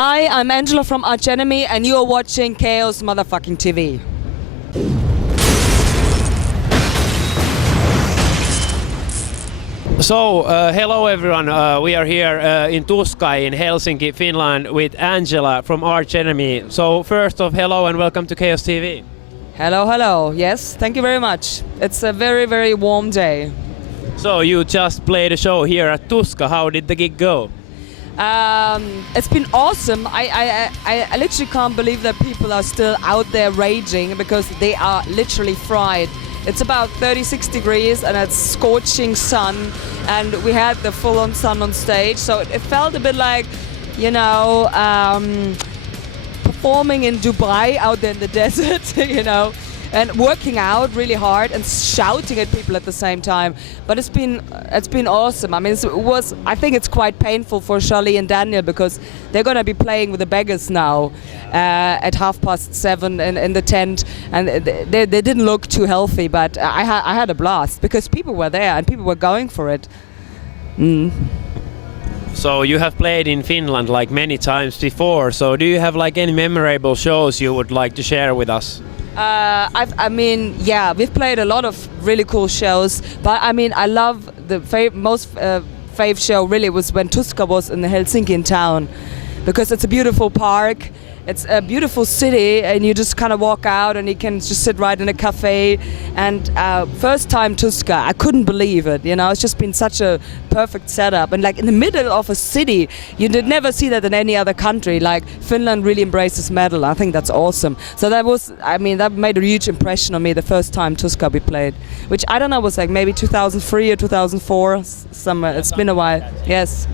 Hi, I'm Angela from Arch Enemy, and you're watching Chaos Motherfucking TV. So, hello everyone. We are here in Tuska in Helsinki, Finland with Angela from Arch Enemy. So, first off, hello and welcome to Chaos TV. Hello, hello. Yes, thank you very much. It's a very, very warm day. So, you just played a show here at Tuska. How did the gig go? It's been awesome. I literally can't believe that people are still out there raging because they are literally fried. It's about 36 degrees and it's scorching sun, and we had the full-on sun on stage, so it felt a bit like, you know, performing in Dubai out there in the desert, you know, and working out really hard and shouting at people at the same time. But it's been awesome. I mean, I think it's quite painful for Charlie and Daniel because they're gonna be playing with the beggars now at 7:30 in the tent, and they didn't look too healthy. But I had a blast because people were there and people were going for it. So you have played in Finland like many times before. So do you have like any memorable shows you would like to share with us? I mean, yeah, we've played a lot of really cool shows, but I mean, I love the most fave show really was when Tuska was in the Helsinki town, because it's a beautiful park, it's a beautiful city, and you just kind of walk out and you can just sit right in a cafe. And first time Tuska, I couldn't believe it, you know, it's just been such a perfect setup, and like in the middle of a city. You did never see that in any other country. Like Finland really embraces metal. I think that's awesome. So that was, I mean, that made a huge impression on me the first time Tuska we played, which I don't know, was like maybe 2003 or 2004 somewhere. It's been a while. Yes.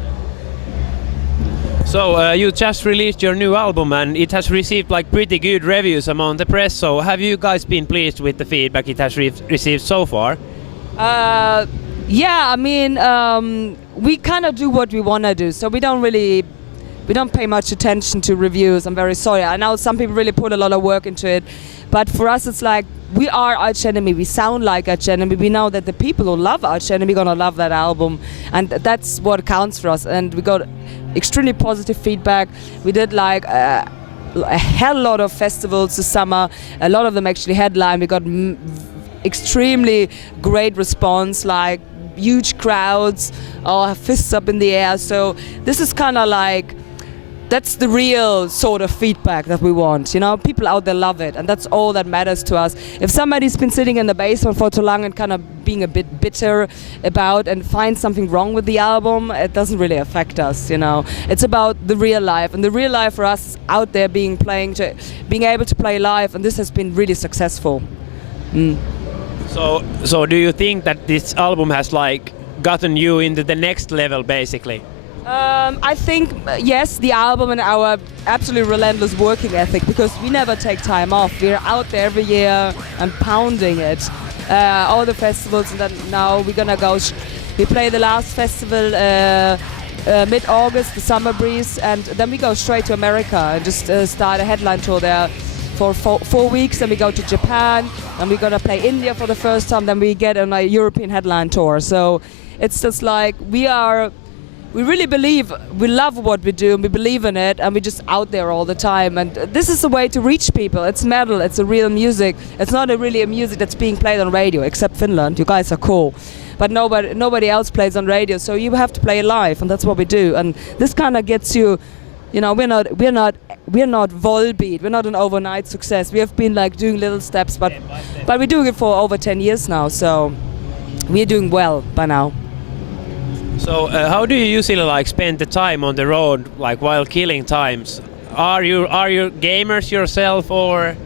So you just released your new album and it has received like pretty good reviews among the press. So have you guys been pleased with the feedback it has received so far? Yeah, I mean, we kind of do what we want to do, so we don't pay much attention to reviews. I'm very sorry. I know some people really put a lot of work into it, but for us it's like, we are Arch Enemy, we sound like Arch Enemy, we know that the people who love Arch Enemy are gonna love that album, and that's what counts for us. And we got extremely positive feedback. We did like a hell lot of festivals this summer, a lot of them actually headline. We got extremely great response, like huge crowds, fists up in the air. So this is kind of like, that's the real sort of feedback that we want, you know. People out there love it, and that's all that matters to us. If somebody's been sitting in the basement for too long and kind of being a bit bitter about and finds something wrong with the album, it doesn't really affect us, you know. It's about the real life, and the real life for us is out there being able to play live, and this has been really successful. So do you think that this album has like gotten you into the next level basically? I think, yes, the album and our absolutely relentless working ethic, because we never take time off. We're out there every year and pounding it. All the festivals, and then now we're gonna go. We play the last festival mid-August, the Summer Breeze, and then we go straight to America and just start a headline tour there for 4 weeks. Then we go to Japan, and we're gonna play India for the first time. Then we get on a European headline tour. So it's just like we really believe, we love what we do and we believe in it, and we're just out there all the time. And this is the way to reach people. It's metal, it's a real music. It's not really a music that's being played on radio, except Finland. You guys are cool. But nobody else plays on radio, so you have to play live, and that's what we do. And this kind of gets you, you know, we're not Volbeat, we're not an overnight success. We have been like doing little steps, but we're doing it for over 10 years now, so we're doing well by now. So how do you usually like spend the time on the road, like while killing times? Are you gamers yourself, or?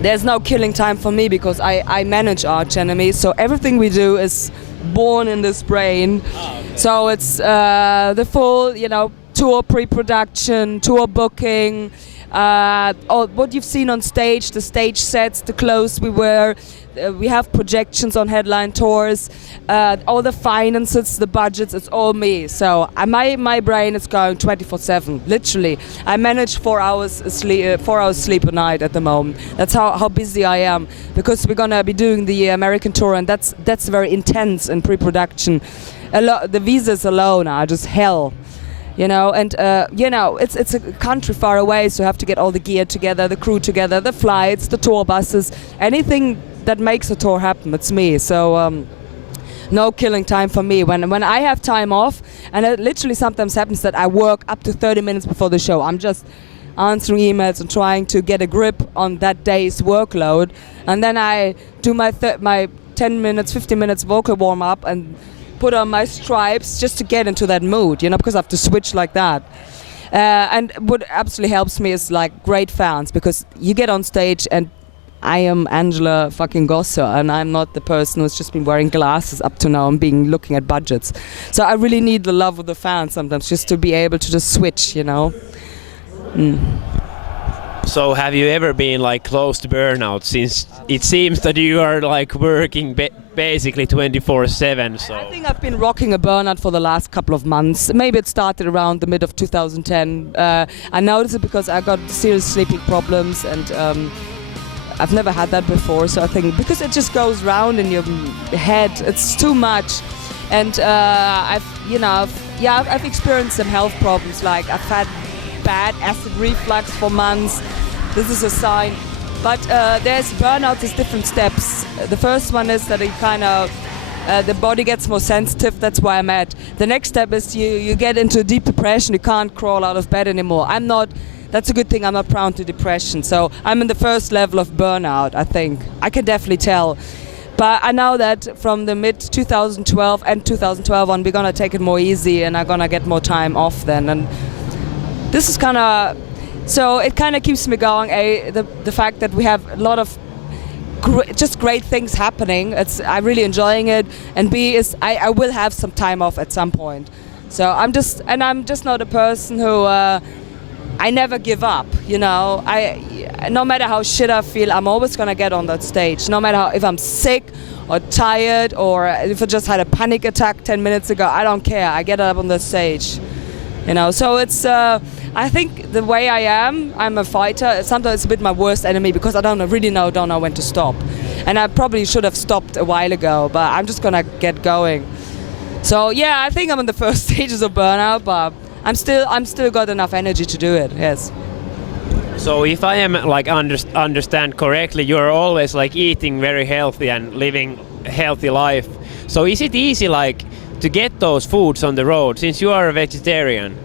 There's no killing time for me because I manage Arch Enemy, so everything we do is born in this brain. Oh, okay. So it's the full, you know, tour pre-production, tour booking, what you've seen on stage, the stage sets, the clothes we wear. We have projections on headline tours, all the finances, the budgets, it's all me. So my brain is going 24/7, literally. I manage 4 hours sleep a night at the moment. That's how busy I am, because we're gonna be doing the American tour, and that's very intense in pre-production. The visas alone are just hell. you know, and you know, it's a country far away, so you have to get all the gear together, the crew together, the flights, the tour buses, anything that makes a tour happen, it's me. So no killing time for me. When I have time off, and it literally sometimes happens that I work up to 30 minutes before the show. I'm just answering emails and trying to get a grip on that day's workload, and then I do my 10 minutes, 15 minutes vocal warm-up and put on my stripes just to get into that mood, you know, because I have to switch like that. And what absolutely helps me is like great fans, because you get on stage and I am Angela fucking Gossow, and I'm not the person who's just been wearing glasses up to now and looking at budgets. So I really need the love of the fans sometimes, just to be able to just switch, you know. So have you ever been like close to burnout, since it seems that you are like working basically 24/7? So I think I've been rocking a burnout for the last couple of months. Maybe it started around the mid of 2010. I noticed it because I got serious sleeping problems, and I've never had that before. So I think because it just goes round in your head, it's too much. And I've experienced some health problems. Like I've had bad acid reflux for months. This is a sign. But there's burnout, there's different steps. The first one is that it kind of the body gets more sensitive. That's why I'm at. The next step is you get into deep depression. You can't crawl out of bed anymore. I'm not. That's a good thing. I'm not prone to depression. So I'm in the first level of burnout, I think. I can definitely tell. But I know that from the mid 2012 and 2012 on, we're gonna take it more easy, and I'm gonna get more time off then. And this is kind of, so it kind of keeps me going. The fact that we have a lot of just great things happening. I'm really enjoying it. And B is I will have some time off at some point. So I'm just not a person who. I never give up, you know. No matter how shit I feel, I'm always gonna get on that stage. No matter if I'm sick or tired, or if I just had a panic attack 10 minutes ago, I don't care. I get up on the stage, you know. So it's, I think the way I am, I'm a fighter. Sometimes it's a bit my worst enemy, because I don't know when to stop. And I probably should have stopped a while ago, but I'm just gonna get going. So yeah, I think I'm in the first stages of burnout, but I'm still got enough energy to do it. Yes. So if I am like understand correctly, you're always like eating very healthy and living a healthy life. So is it easy like to get those foods on the road, since you are a vegetarian?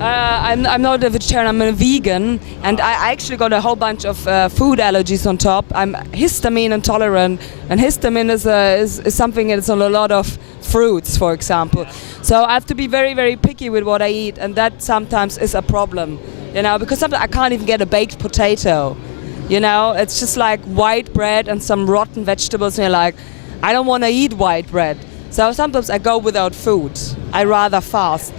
I'm not a vegetarian, I'm a vegan, and I actually got a whole bunch of food allergies on top. I'm histamine intolerant, and histamine is something that's on a lot of fruits, for example. So I have to be very, very picky with what I eat, and that sometimes is a problem, you know, because sometimes I can't even get a baked potato, you know. It's just like white bread and some rotten vegetables, and you're like, I don't want to eat white bread. So sometimes I go without food. I rather fast.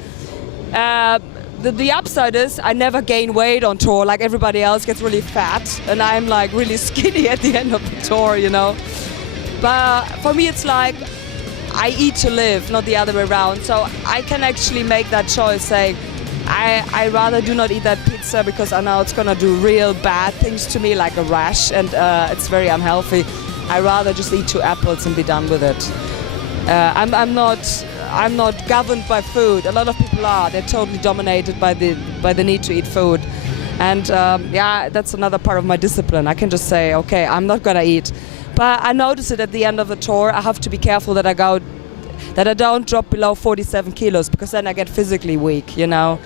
The upside is I never gain weight on tour. Like everybody else gets really fat, and I'm like really skinny at the end of the tour, you know. But for me it's like I eat to live, not the other way around. So I can actually make that choice, saying I rather do not eat that pizza because I know it's gonna do real bad things to me, like a rash, and it's very unhealthy. I rather just eat 2 apples and be done with it. I'm not governed by food. A lot of people are. They're totally dominated by the need to eat food. And yeah, that's another part of my discipline. I can just say, okay, I'm not gonna eat. But I notice it at the end of the tour. I have to be careful that I don't drop below 47 kilos, because then I get physically weak, you know.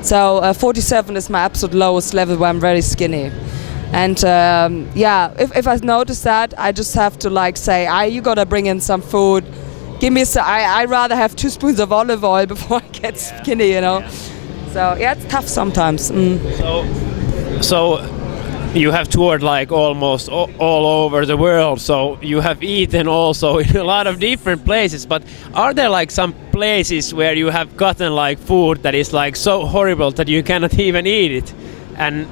So 47 is my absolute lowest level, where I'm very skinny. And yeah, if I notice that, I just have to like say, you gotta bring in some food. Give me I'd rather have 2 spoons of olive oil before I get skinny, you know. Yeah. So yeah, it's tough sometimes. So you have toured like almost all over the world, so you have eaten also in a lot of different places, but are there like some places where you have gotten like food that is like so horrible that you cannot even eat it? And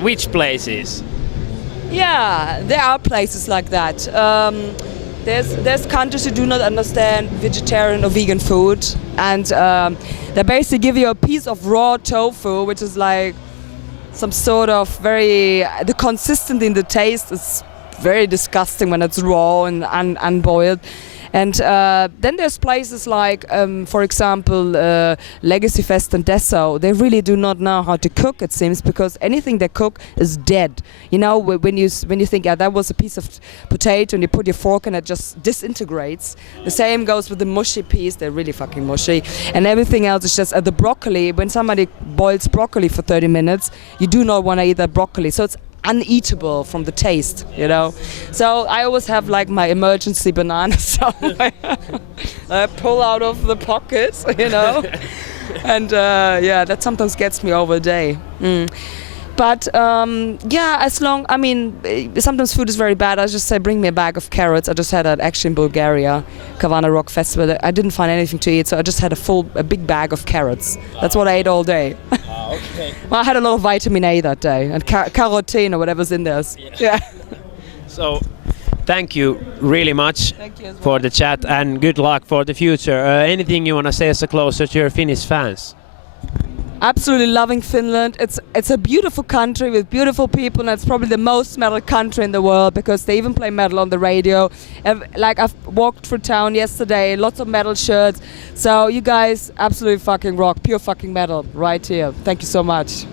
which places? Yeah, there are places like that. There's countries who do not understand vegetarian or vegan food, and they basically give you a piece of raw tofu, which is like some sort of the consistency in the taste is very disgusting when it's raw and unboiled. And then there's places like, for example, Legacy Fest in Dessau. They really do not know how to cook, it seems, because anything they cook is dead. You know, when you think, yeah, that was a piece of potato, and you put your fork and it just disintegrates. The same goes with the mushy piece. They're really fucking mushy. And everything else is just the broccoli. When somebody boils broccoli for 30 minutes, you do not want to eat that broccoli. So it's uneatable from the taste, you know. So I always have like my emergency banana somewhere. I pull out of the pocket, you know. And yeah, that sometimes gets me over a day. But yeah, sometimes food is very bad. I just say, bring me a bag of carrots. I just had that actually in Bulgaria, Kavana Rock Festival. I didn't find anything to eat, so I just had a big bag of carrots. That's what I ate all day. Okay. Well, I had a lot of vitamin A that day, and carotene or whatever's in there. Yeah. So, thank you really much Well. for the chat, and good luck for the future. Anything you want to say as a closer to your Finnish fans? Absolutely loving Finland. It's a beautiful country with beautiful people, and it's probably the most metal country in the world because they even play metal on the radio. Like I've walked through town yesterday, lots of metal shirts. So you guys absolutely fucking rock, pure fucking metal right here. Thank you so much.